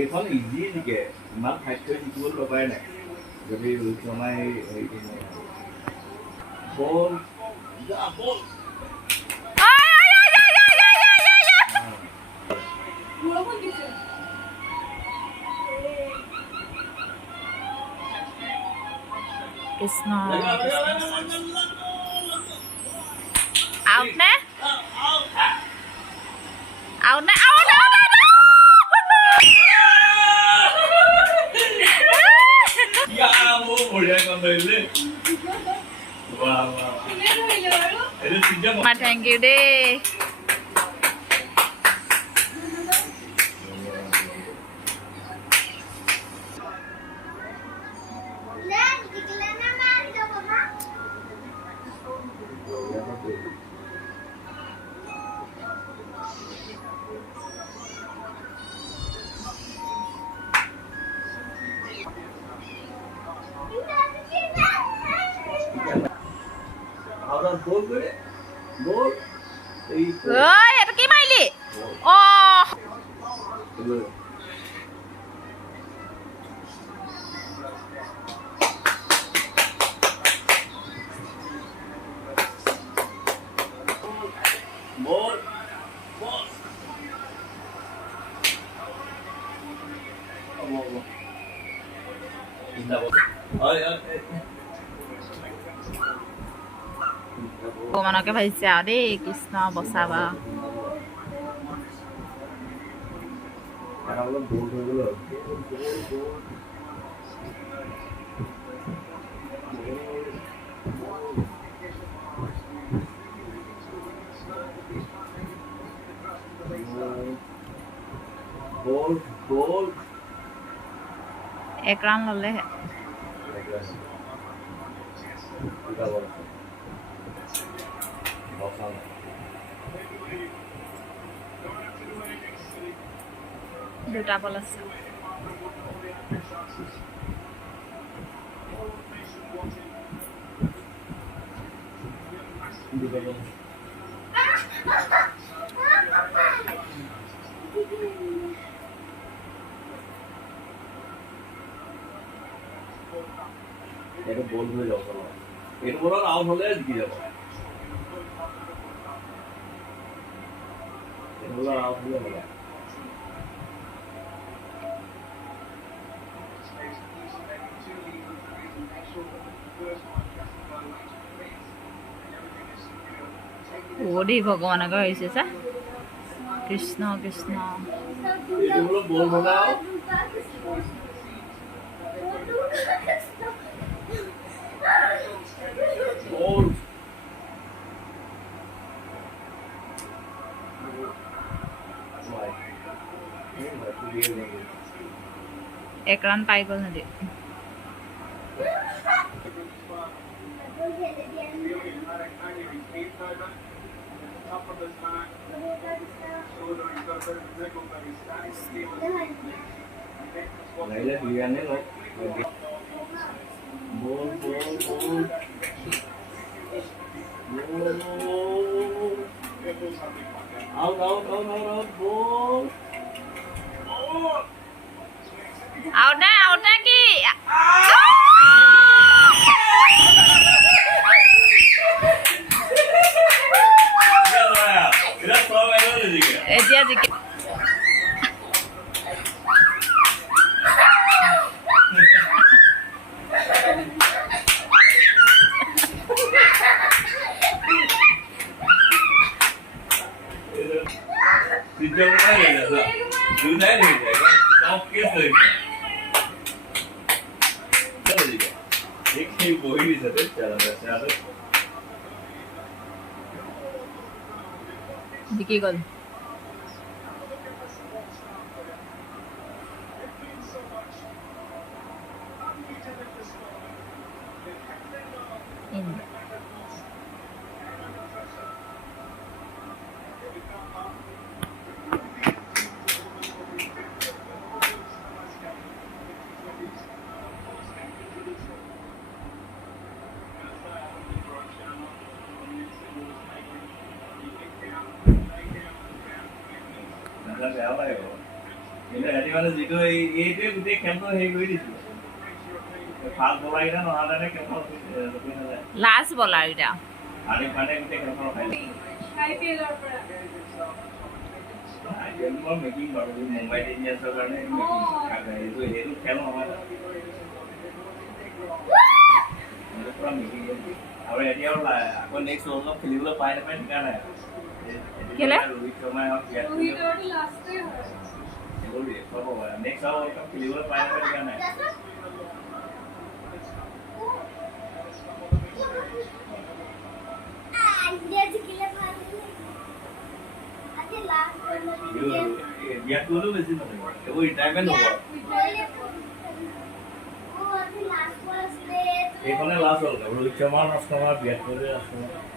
এইখন ইজি নেকি ইমান ঠাইতকৈ শিকিবলৈ পাবাই নাই যদি ৰোহিত শৰ্মাই হেৰিটো বল যা বল কৃষ্ণ আউট নে আউট নে out out Thank you deh. Gol করে gol এই ওই এটা কি মাইলি ও bol bol ভগৱানকে ভাবিছে আৰু দেই কৃষ্ণ বচাবা bol bol এক ৰান ল'লে দুটা বল আছে এটা বল হয়ে যাও এর বলার আউট হলে জিতে যাবো এর বলার আউট হলে হবে ওডি ভগৱানকে হৈছে চা কৃষ্ণ কৃষ্ণ এটা হলো বল বানাও bol এক ৰান পাই গ'ল নদী Đấy là Lý An đấy rồi. Bol bol bol. Bol. Out out out out out bol. Out না কি এতিয়া GK Tidak ada ya, sudah ini kan, oke sih. Jadi juga, ini boleh bisa jalan jalan. জিকি গ'ল Nó béo này rồi. কিন্তু সিহঁতি মানে যিটো এইটোৱে গোটেই খেলটো হেৰি কৰি দিছিলে ফাষ্ট বলাৰকেইটা নহালে খেলখন ৰখি নাযায় লাষ্ট বলাৰ কেইটা হাৰ্দিক পাণ্ডে গোটেই খেলখন ৰখাই দিলে IPL ৰ মেকিং বাৰু মুম্বাই ইণ্ডিয়ানছৰ কাৰণে সেইটো খেল নহয় পুৰা মেকিং আৰু এতিয়াও আকৌ নেক্সট ৱৰ্ল্ড কাপ খেলিবলৈ পাই নাপায় ঠিকা নাই কেলে ৰোহিত শৰ্মাই হওক নেক্সট ৱৰ্ল্ড কাপ খেলিবলৈ পাই নাপায় ঠিকা নাই বিৰাট কোহলিও বেছি নহয় এইবোৰ ৰিটায়াৰমেণ্ট হ'ব এইখনে লাষ্ট ৱৰ্ল্ড কাপ ৰোহিত শৰ্মাৰ লাষ্ট নহয় বিৰাট কোহলিৰ লাষ্ট নহয়